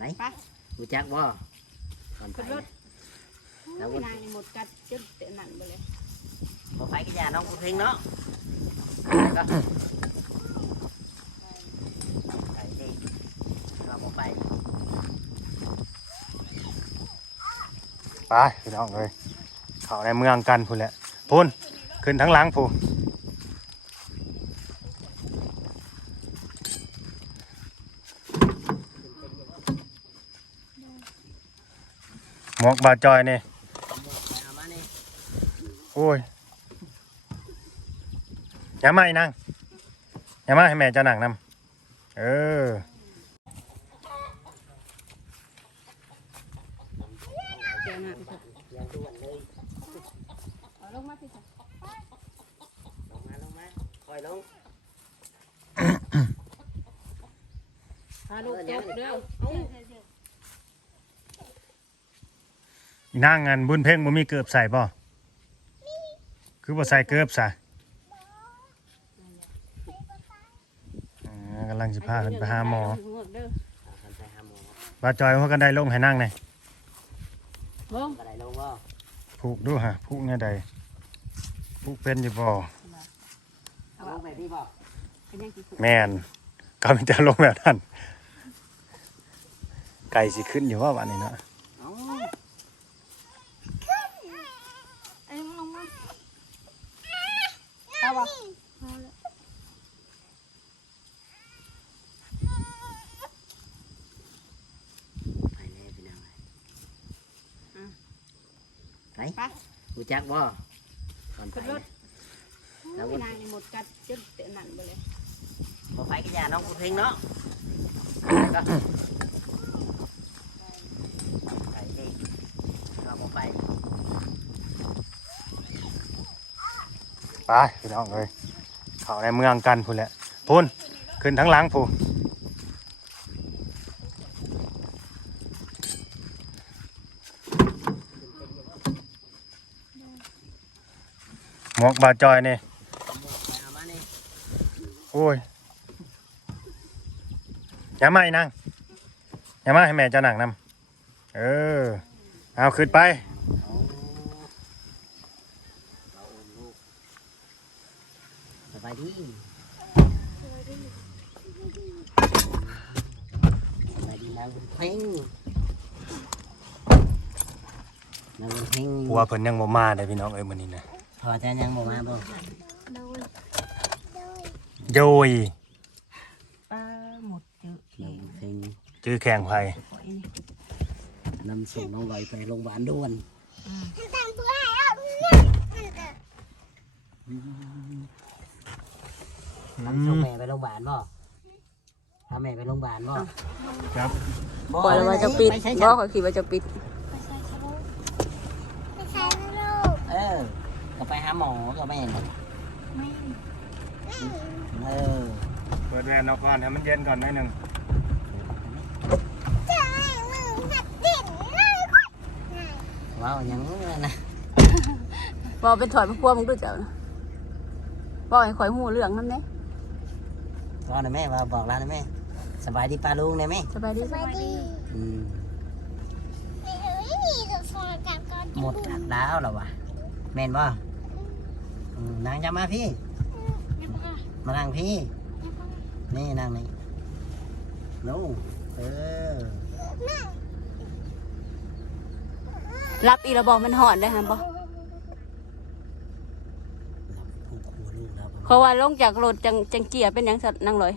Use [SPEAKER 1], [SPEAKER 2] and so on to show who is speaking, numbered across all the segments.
[SPEAKER 1] ไป
[SPEAKER 2] ไป
[SPEAKER 1] รู้จักบ่ก่อนไป
[SPEAKER 2] ขึ้นรถ
[SPEAKER 1] แล้ว
[SPEAKER 2] โอ้ยนางนี่หมดกัดจนเตะหนันไปเลย
[SPEAKER 1] บ่ไปกับยาน้องกูเพลงเนาะก็ไปดิเราบ่ไป
[SPEAKER 3] ไปพี่น้องเลยเข้าในเมืองกันพูนแหละพูนขึ้นทั้งหลังพู หมวกบาจอยนี่
[SPEAKER 1] เอามานี่
[SPEAKER 3] โอ้ยอย่ามาอีนางอย่ามาให้แม่เจ้าหนังนำเออ
[SPEAKER 2] เจ้าหนันค่ะ
[SPEAKER 1] ยังด่วนเลย
[SPEAKER 2] เอาลงมาสิจ้ะ
[SPEAKER 1] ลงมาลงมาคอยลง
[SPEAKER 2] พาลูกจบเด้อ
[SPEAKER 3] อี นางงานบุญเพ่งบ่มีเกือบใส่บ่คือบ่ใส่เกือบใส่อ่ากำลังสิพาเพิ่นไปหาหมอ
[SPEAKER 2] เด้อ
[SPEAKER 1] เอาคันไปหาหมอ
[SPEAKER 3] บาจอยว่ากันได้ลงให้นั่งหน่อย
[SPEAKER 2] เบิ่ง
[SPEAKER 1] ก็ได้ลงบ่
[SPEAKER 3] ผูกดูฮะผูกเนี่ยใดผูกเป็นอยู่บ่
[SPEAKER 1] เอาลงแบบนี้บ่
[SPEAKER 2] เป็นยังกี่
[SPEAKER 3] แม่นก็มีแต่ลงแบบนั้นไก่สิขึ้นอยู่ว่าวันนี้เนาะ
[SPEAKER 1] เอา
[SPEAKER 2] เอ้ยลงมาเอาบ่
[SPEAKER 1] ไปเลยพี่น้อง ไป
[SPEAKER 2] ไป
[SPEAKER 1] รู้จักบ่ก่อนไป
[SPEAKER 2] ขึ้นรถโอ้ยนางนี่หมดกัดจนเตะหนันไปเลย
[SPEAKER 1] บ่ไปกับยาน้องกูเพลงเนาะก็ไปดิเราบ่ไป
[SPEAKER 3] ไปพี่น้องเลยเข้าในเมืองกันพูนแหละพูนขึ้นทั้งหลังพูน หมวกบาจอยนี่
[SPEAKER 1] เอามานี่
[SPEAKER 3] โอ้ยอย่ามาอีนางอย่ามาให้แม่เจ้าหนังนำเออ เอาขึ้นไป
[SPEAKER 1] เอาเราอุ้มลูกสบายดีสบายดีนางบุญเพ่งนางบุญเพ่ง
[SPEAKER 3] ผัวเพิ่นยังบ่มาได้พี่น้องเอ้ยมื้อนี้นะ
[SPEAKER 1] พอจะยังบ่มาบ่
[SPEAKER 3] โยย
[SPEAKER 2] ป้าหมดเยอะ
[SPEAKER 1] นางบุญเพ่ง
[SPEAKER 3] จื้อแข่งไผ
[SPEAKER 1] นำส่งน้องลอยไปโรงพยาบาลด่วนนำส่งแม่ไปโรงพยาบาลบ่พาแม่ไปโรงพยาบาลบ่
[SPEAKER 3] ครับ
[SPEAKER 2] ปล่อยว่าจะปิด
[SPEAKER 1] ไม่ใช่
[SPEAKER 2] บ่
[SPEAKER 1] ฉัน
[SPEAKER 2] ขอคิดว่าจะปิด
[SPEAKER 1] เออ ก็ไปหาหมอก็ไม่เห็นเออ
[SPEAKER 3] เปิดแวนเอาก่อนให้มันเย็นก่อนหน่อยหนึง
[SPEAKER 1] ว้าวยังนะ
[SPEAKER 2] บ่เป็นถอยมาพวกมึงด้วยเจ้านะบ่ให้ข่อยหูเรื่องนั่นเด้
[SPEAKER 1] ก็นะแม่ว่าบอกแล้วนะแม่ สบายดีป้าลุงนะแม่
[SPEAKER 2] สบายดี
[SPEAKER 4] สวัสดี
[SPEAKER 1] อืม
[SPEAKER 4] ไม่มีแต่ฟองจากก่อน
[SPEAKER 1] หมดกัดแล้วเหรอวะแม่นบ่อืม นางจะมาพี่ มานั่งพี่ นี่นั่งนี่ลูกเออ
[SPEAKER 2] รับอีระบอกมันหอนได้ฮะบ่
[SPEAKER 1] เราผูกหัวลูกแล้ว
[SPEAKER 2] เพราะว่าลงจากรถจังจังเกียเป็นหยังสัตว์นั่งลอย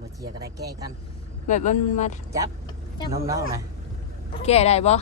[SPEAKER 1] มาเจียก็ได้แก้กัน
[SPEAKER 2] แบบมันมา
[SPEAKER 1] จับน้องๆนะ
[SPEAKER 2] แก้ได้บ่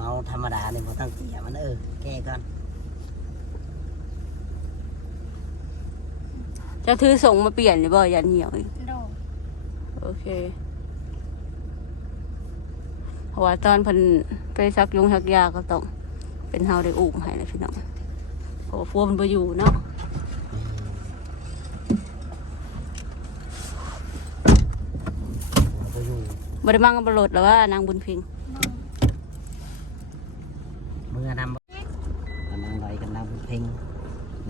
[SPEAKER 1] อู้เมาธรรมดาเนี่ยมันต้องเจียมันเออแก้กัน
[SPEAKER 2] จะถือส่งมาเปลี่ยนหรือบ่ยันเหี่ยวอีก
[SPEAKER 4] โด
[SPEAKER 2] โอเค เพราะว่าตอนเพิ่นไปซักยงซักยาก็ต้อง เป็นเฮาได้อุ้มให้เลยพี่น้องเพราะว่าฟัวมันบ่อยู่เนาะ
[SPEAKER 1] เราไปอยู่
[SPEAKER 2] บ่ได้มั่งกับบรถแล้วว่านางบุญเพ็ง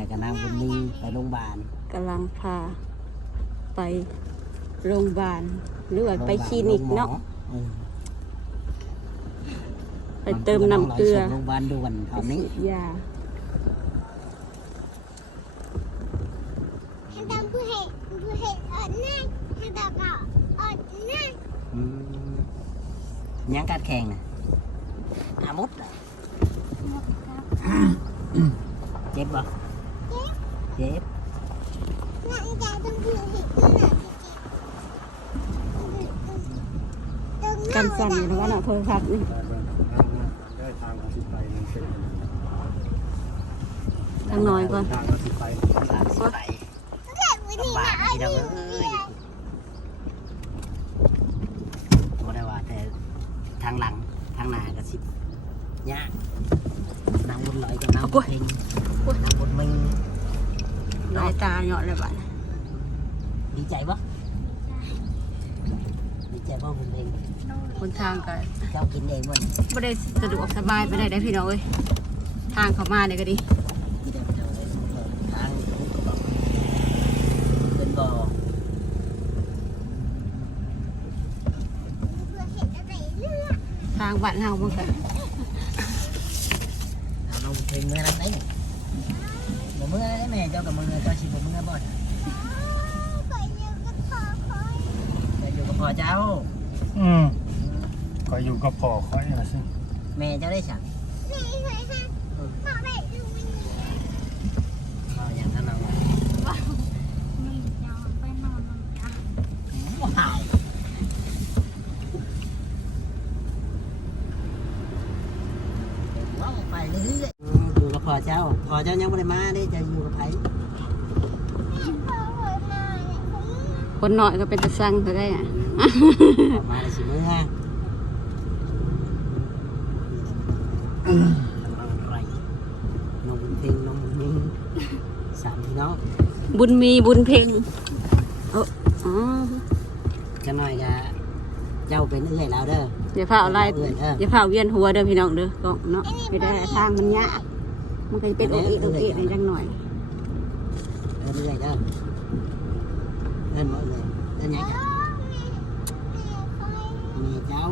[SPEAKER 1] เมื่อนำกำลังลอยกำลังบุญเพ่งในกำลังบุญเป็นมีไปโรงพยาบาล
[SPEAKER 2] กำลังพาไปโรงพยาบาลหรือว่าไปคลินิกเนาะ
[SPEAKER 1] เออ
[SPEAKER 2] ไปเติมน้ำเกลือ
[SPEAKER 1] โรงพยาบาลด่วน
[SPEAKER 2] ไป
[SPEAKER 1] ตอนนี้
[SPEAKER 2] ฉีดยา
[SPEAKER 4] ให้ตามผู้เห็นผู้เห็นอ่อนนั่งให้ตามเราอ่อนนั่ง
[SPEAKER 1] อืมยังกัดแข่งนะอามุดเหรอเจ็บบ่ เจ็บ
[SPEAKER 4] นั่งใจต้องผู้เห็นนั่นแหละจริงๆ
[SPEAKER 2] กันสั่นอยู่แล้วเนาะโทรศัพท์นี่
[SPEAKER 3] ได้ทางสิไปมันเป็น
[SPEAKER 2] ทางน้อยก่อน
[SPEAKER 3] ทางสิไป
[SPEAKER 1] สามสิบไป
[SPEAKER 4] เกิดวันนี้
[SPEAKER 1] ลำบา
[SPEAKER 4] นะ
[SPEAKER 1] ก
[SPEAKER 4] ไอ้
[SPEAKER 1] ที่เรา
[SPEAKER 4] นี่
[SPEAKER 1] เอ้ยบ่ได้ว่าแต่ทางหลังทางหน้าก็สิยากนางบุญลอยกับนางบุญเพ็งนางบุญ มึง
[SPEAKER 2] ลายตาเหยาะเลยบ้าน
[SPEAKER 1] ดีใจปะดีใจปะบุญเพ็ง
[SPEAKER 2] คนทางก็
[SPEAKER 1] เจ้ากินเองมัน
[SPEAKER 2] ไม่ได้สะดวกสบายไปได้ได้อพี่น้องเอ้ยทางเขามาเนี่ยก็ดี
[SPEAKER 1] กินเองเจ้าเลยทางคุกกระบอกเป็นบ่อ
[SPEAKER 4] เพื่อเห็นอะไรเรื่อง
[SPEAKER 2] ทางบ้านเฮามันก็
[SPEAKER 1] เอาน้องบุญเพ็งเมื่อนั้นไหนบ่ เมื่อได้แม่เจ้ากับมือเจ้าชิบ่เมื่อบ่น่ะ
[SPEAKER 4] ก่อนยังก็พอคอย
[SPEAKER 1] เดี๋ยวอยู่กับพ่อเจ้า
[SPEAKER 3] อืมก็อยู่กับพ่อคอยนะสิ
[SPEAKER 1] แม่เจ้าได้สั่ง
[SPEAKER 4] นี่เคยค่ะพอแบบดูมัน
[SPEAKER 1] เอาอย่างนั้นเอาไว้
[SPEAKER 4] นี่ยอมไปนอนนอนกัน
[SPEAKER 1] ว้ายว้าวไปเรื่อยๆอยู่กับพ่อเจ้าพ่อเจ้ายังไม่ได้มาเด้จะอยู่กับไผ
[SPEAKER 4] นี่พอเคยมาเนี่ยผม
[SPEAKER 2] คนน้อยก็เป็นตะสั่งก็ได้อะ
[SPEAKER 1] ออกมาเลยสิเมื่ออะไรน้องบุญเพ็งน้องบุญมิงสามพี่น้อง
[SPEAKER 2] บุญมีบุญเพ่งเอออ๋อ
[SPEAKER 1] จะหน่อยกะเจ้าเป็นเอื้อยแล้วเด้อ
[SPEAKER 2] อย่าพาเอาไล่
[SPEAKER 1] เอื้อยเออ
[SPEAKER 2] อย่าพาเวียนหัวเด้อพี่น้องเด้อก็เนาะไปได้ทางมันยาก มันก็จะเป็นโอเอโอเอในจังหน่อย
[SPEAKER 1] เอื้อยเอื้อยเด้อเอื้อยหมดเลยเอื้อยไงจ้ะ
[SPEAKER 4] แม่คอย
[SPEAKER 1] แม่เจ้า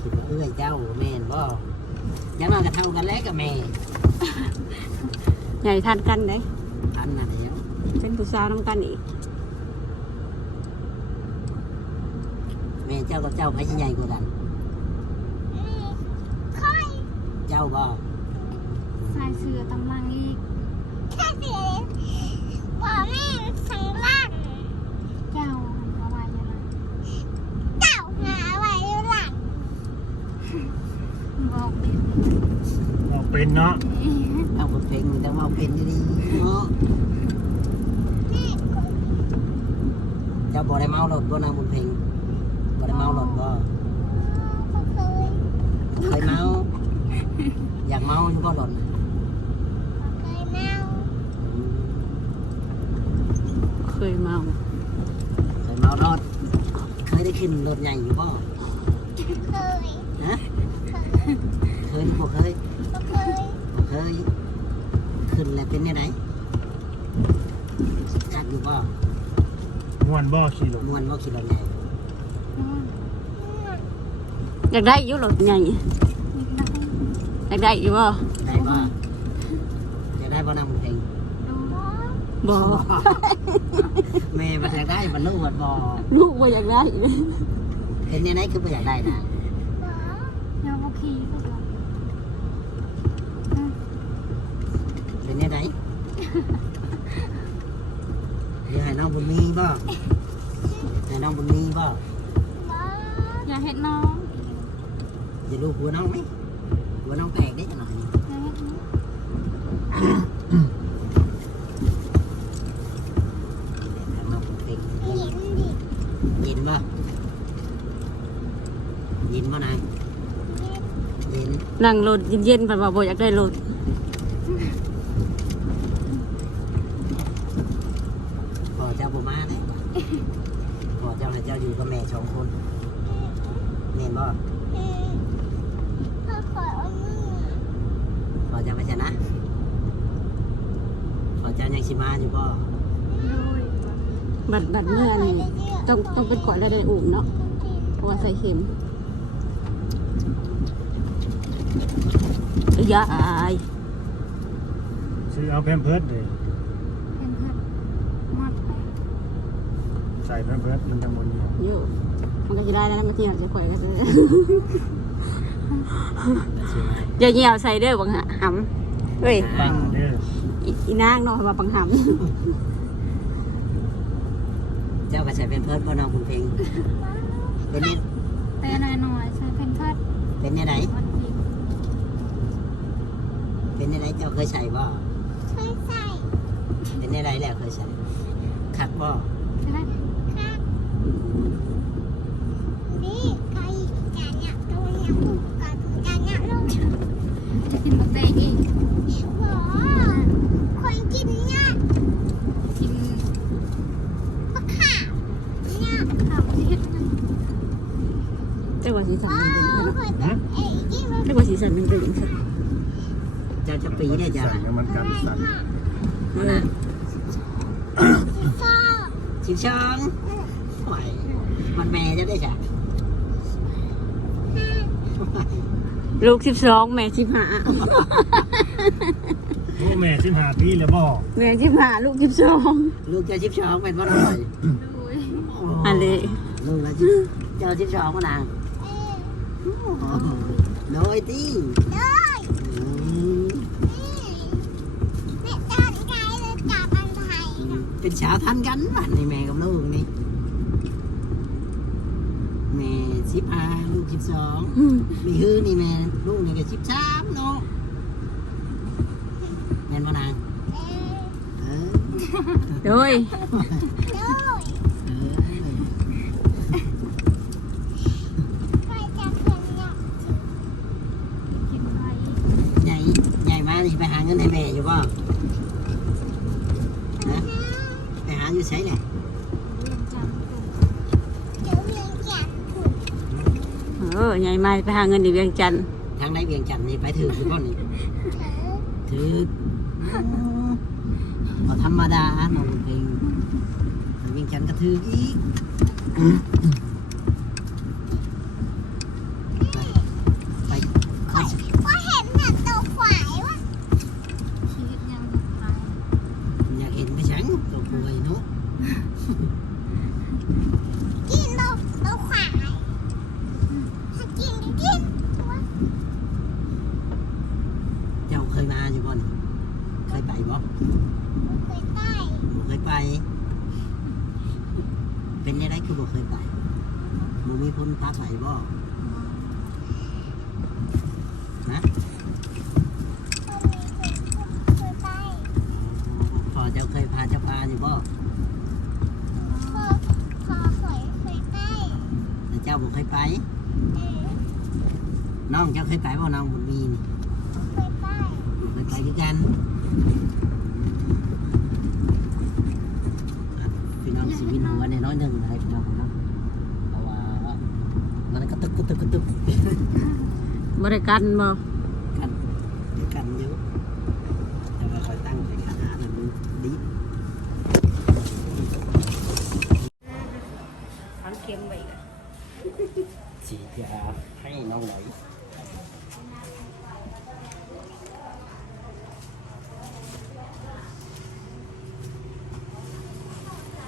[SPEAKER 1] คิดว่าเอื้อยเจ้าแม่นบ่อยังน้อยก็เท่ากันแล้วกับแม่
[SPEAKER 2] ใหญ่ทันกันได้
[SPEAKER 1] อันนั้นเดียว
[SPEAKER 2] เป็นผู้สาวน้ำกันอีก
[SPEAKER 1] แม่เจ้ากับเจ้าไปใหญ่กว่ากัน
[SPEAKER 4] คอย
[SPEAKER 1] เจ้าบ่
[SPEAKER 2] สายเสือตำลังอีก
[SPEAKER 4] แค่เสียพ่อแม่สังล่าง
[SPEAKER 2] เจ้าเอาไว้ยังไง
[SPEAKER 4] เต่าหาไว้หลัง
[SPEAKER 2] บอกดิ
[SPEAKER 3] เราเป็นเนาะ
[SPEAKER 1] เอาบทเพลงมันจะมาเป็นดีๆเนาะ
[SPEAKER 4] แม่
[SPEAKER 1] เจ้าบ่ได้เมารถบ่นางบนเพลงบ่ได้เมารถบ่
[SPEAKER 4] ก็เคย
[SPEAKER 1] เคยเมา อยากเมาอยู่บ่รถน่ะ
[SPEAKER 4] เคยเมา
[SPEAKER 1] อืม
[SPEAKER 2] เคยเมา
[SPEAKER 1] เคยเมารถเคยได้ขึ้นรถใหญ่อยู่บ่
[SPEAKER 4] เคย
[SPEAKER 1] ฮะเคยบ่เคย
[SPEAKER 4] ก็เคย
[SPEAKER 1] บ่เคย ขึ้นแล้วเป็นยังไงคักอยู่บ่
[SPEAKER 3] ม่วนบ่ขี่รถ
[SPEAKER 1] ม่วนบ่ขี่รถใหญ่
[SPEAKER 2] อยากได้อยุรถใหญ่อยากได้อยู่บ่
[SPEAKER 1] ได้บ่จะได้บ่นางบนเพลง
[SPEAKER 2] บ่
[SPEAKER 1] แม่บ่อยากได้บ่ลูกบ่บ่
[SPEAKER 2] ลูกว่าอยากได้
[SPEAKER 1] เห็นยังไงคือบ่อยากได้นะ
[SPEAKER 4] ยังโอเคก็ได้
[SPEAKER 1] เป็นยังไงเดี๋ยวให้น้องบุญมีบ่ให้น้องบุญมีบ่
[SPEAKER 2] อยากเห็นน้อง
[SPEAKER 1] จะรู้หัวน้องไหมหัวน้องแปลกได้จังหน่อย
[SPEAKER 2] อยากเห็นน้อง
[SPEAKER 1] ทางน้องบุญเป็น
[SPEAKER 4] เห็นดิ
[SPEAKER 1] ยินบ่ยินบ่นายยิ น
[SPEAKER 2] นั่งรถเย็นๆไปว่าบ่อยากได้รถ
[SPEAKER 1] พ่อเจ้าบ่มาเลยพ่อเจ้าให้เจ้าอยู่กับแม่สองคนเน่นบ่
[SPEAKER 4] พ่อขอเอามือ
[SPEAKER 1] พ่อเจ้าไปชนะเจ้ายังสิมาอยู่บ่
[SPEAKER 2] บัดบัดเมื่อนี่ต้องต้องเป็นก่อนแล้วได้อุ่มเนาะเพราะว่าใส่เข็มเอ้ ยาย
[SPEAKER 3] ซื้อเอาแพมเพิร์ดเลยใส่แพมเพิร์ดมันจะหมดเหี่ยว
[SPEAKER 2] อยู่มันก็จะได้แล้วนะมาเที่ยวจะข่อยก็จะอย่าเหี่ยวใส่เด้อบังหำเฮ้ย
[SPEAKER 3] ปังเด้อ
[SPEAKER 2] อีอีนางเนาะว่าบังห
[SPEAKER 1] เจ้าก็ใส่เป็นเพิร์ดพ่อน้องคุณเพลงเป็นนี่
[SPEAKER 4] แต่หน่อยๆใช้เป็นพัด
[SPEAKER 1] เป็นยังไง
[SPEAKER 4] วัน
[SPEAKER 1] เป็นยังไงเจ้าเคยใส่บ่
[SPEAKER 4] ใช่ใส่
[SPEAKER 1] เป็นยังไงแล้วเคยใส่คักบ่
[SPEAKER 4] ใช่ครับนี่ไก่จานเนี่ยตัวเนี่ยผูกกับจานเนี่ยลูกกินหมดเลยดิโอ้คนกินเนี่ยกินมะขามเนี่ยขามที่เห็ดนั่นำ
[SPEAKER 2] เจ้าว่าสีสัน
[SPEAKER 4] อ๋อ
[SPEAKER 2] มันเป็น
[SPEAKER 1] ฮะ
[SPEAKER 4] เอ้ยกินมะ
[SPEAKER 2] เจ้าว่าสีสันมันเป็น
[SPEAKER 1] เจ้าจะปีได้จ้ะ
[SPEAKER 3] ใส่แล้วมันกันสั่น
[SPEAKER 2] เออ
[SPEAKER 4] ขาม
[SPEAKER 1] สิบสองไหวมันแม่จะได้จ้ะ
[SPEAKER 2] ลูกสิบสองแม่สิบห้า
[SPEAKER 3] โอ้แม่สิบห้าปีแล้วบ่
[SPEAKER 2] แม่สิบห้าลูกสิบสอง
[SPEAKER 1] ลูกเจ้าสิบสองเป็นบ่หน่อย
[SPEAKER 2] อันเลย
[SPEAKER 1] ลูกละสิบเจ้าสิบสองมานางโดยตี
[SPEAKER 4] เอ้ย
[SPEAKER 1] อืม
[SPEAKER 4] แม่จานไก่เลยจับอันไทย
[SPEAKER 1] เป็นสาวทันกันบ้านนี่แม่กับลูกนี่แม่สิบห้าลูกสิบสอง
[SPEAKER 2] อืม
[SPEAKER 1] มีฮือนี่แม่ลูกนี่ก็สิบสามเนาะแม่นบ่นาง
[SPEAKER 4] เอ้ย
[SPEAKER 1] เออ
[SPEAKER 2] โดย
[SPEAKER 4] โอ้ย
[SPEAKER 1] เออ
[SPEAKER 4] ใครจะเป็นเนี่ยกินไข่
[SPEAKER 1] ใหญ่ใหญ่มานี่ไปหาเงินให้แม่อยู่บ่นะไปหา อยู่ใช่แหละ
[SPEAKER 4] เอ
[SPEAKER 2] อใหญ่มาไปหาเงินในเวียงจันทน์
[SPEAKER 1] ทางไหนเวียงจันทน์นี่ไปถืออยู่บ่นี่
[SPEAKER 4] ถือ
[SPEAKER 1] ก็ธรรมดาน้องเพลงเวียงจันทน์ก็ถืออีกไปไป
[SPEAKER 4] ว่าเห็นเนี่ยตัวขวายวะชีวิตยังขาย
[SPEAKER 1] อยากเห็นไปฉันตัวป่วยเนาะ
[SPEAKER 4] กินตัวตัวขวายถ้ากินก็กินวะ
[SPEAKER 1] เจ้าเคยมาอยู่บ่นี่เคยไป บ่
[SPEAKER 4] เคยได้
[SPEAKER 1] บ่เคยไป เป็นยังไงคือบ่เคยไปบ่มีคนพาไปบ่นะ
[SPEAKER 4] เคยได้
[SPEAKER 1] พอเจ้าเคยพาเจ้าพาอยู่บ่
[SPEAKER 4] พอพอเคยเคยได้
[SPEAKER 1] แต่เจ้าบ่เคยไป
[SPEAKER 4] เออ
[SPEAKER 1] น้องเจ้าเคยไปบ่น้องบุญมีนี่
[SPEAKER 4] เคยได้
[SPEAKER 1] เคยไปคือกันอะ พี่น้องสิวินหัวในน้อยหนึ่งอะไรพี่น้องเนาะเพราะว่ามันก็ตึกกระตึกกระตึก
[SPEAKER 2] บริการบ่
[SPEAKER 1] กันกันเยอะแต่ว่าคอยตั้งใจขนาดนั้นมันดี
[SPEAKER 2] ฟังเข็มไว้
[SPEAKER 1] ฉีดยาให้น้องหน่อย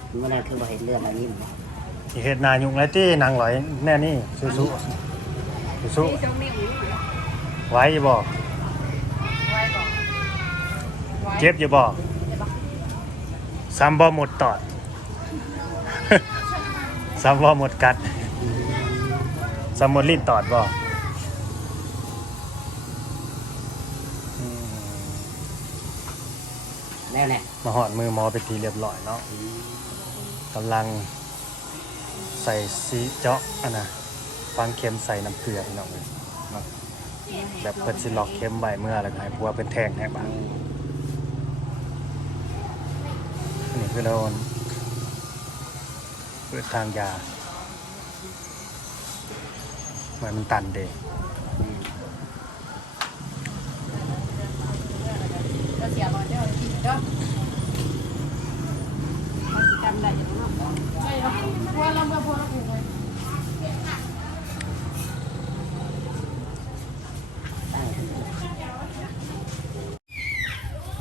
[SPEAKER 1] เมื่อนั้นคือว่าเห็นเลือดอันนี้มั้ง
[SPEAKER 3] สิเฮ็ดหนายุงไรตี้นางหลอยแน่นี่สู้สู้สู้ไหว้อยู่บ่เจ็บอยู่บ่ซ้ำบ่หมดตอด ซ้ำบ่หมดกัดซ้ำหมดลิ้นตอดบ่อืม
[SPEAKER 1] แล้วแหละ
[SPEAKER 3] มาหอดมือหมอเป็นทีเรียบร้อยเนาะ กำลังใส่ซีเจาะอันนะฟังเข็มใส่น้ำเกลือพี่น้องเลยเนาะแบบเปิดสิล็อกเข็มใบเมื่อแล้วก็ให้พัวเป็นแทงให้บ้างนนี้คือเราเปิดทางยามันตันเดย
[SPEAKER 2] ก็เสียบ่เด้อกินเด้อ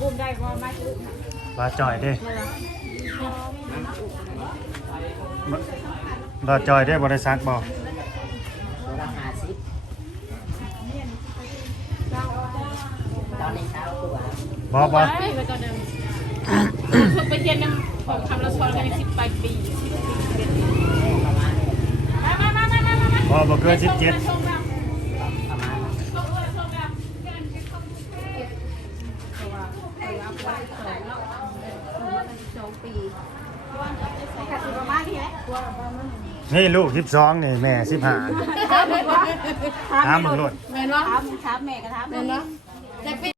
[SPEAKER 2] อุ้มได้บ่มาอุ้ม
[SPEAKER 3] ว่าจ่อยเด้ว่าจ่อยได้บ่ได้ซักบ่
[SPEAKER 1] ตัวเราหาสิบตอนนี้เช้าตัว
[SPEAKER 3] บ่บ่
[SPEAKER 5] ไปไปก่อนเดิมฝึกไปเทียนน้ำของคำละซอนกันสิบปลายปีสิบปีสิบเอ็ดปี
[SPEAKER 1] ประมาณ
[SPEAKER 5] มามามามามามา
[SPEAKER 3] บ่บ่เกิน17
[SPEAKER 5] ชมแบบ
[SPEAKER 1] ปร นี่
[SPEAKER 5] ลูกสิบสอง
[SPEAKER 3] นี่แม่สิบห้าถามมึงโลด
[SPEAKER 2] แม่นบ่ถามแม่ก็ถามแม่นบ่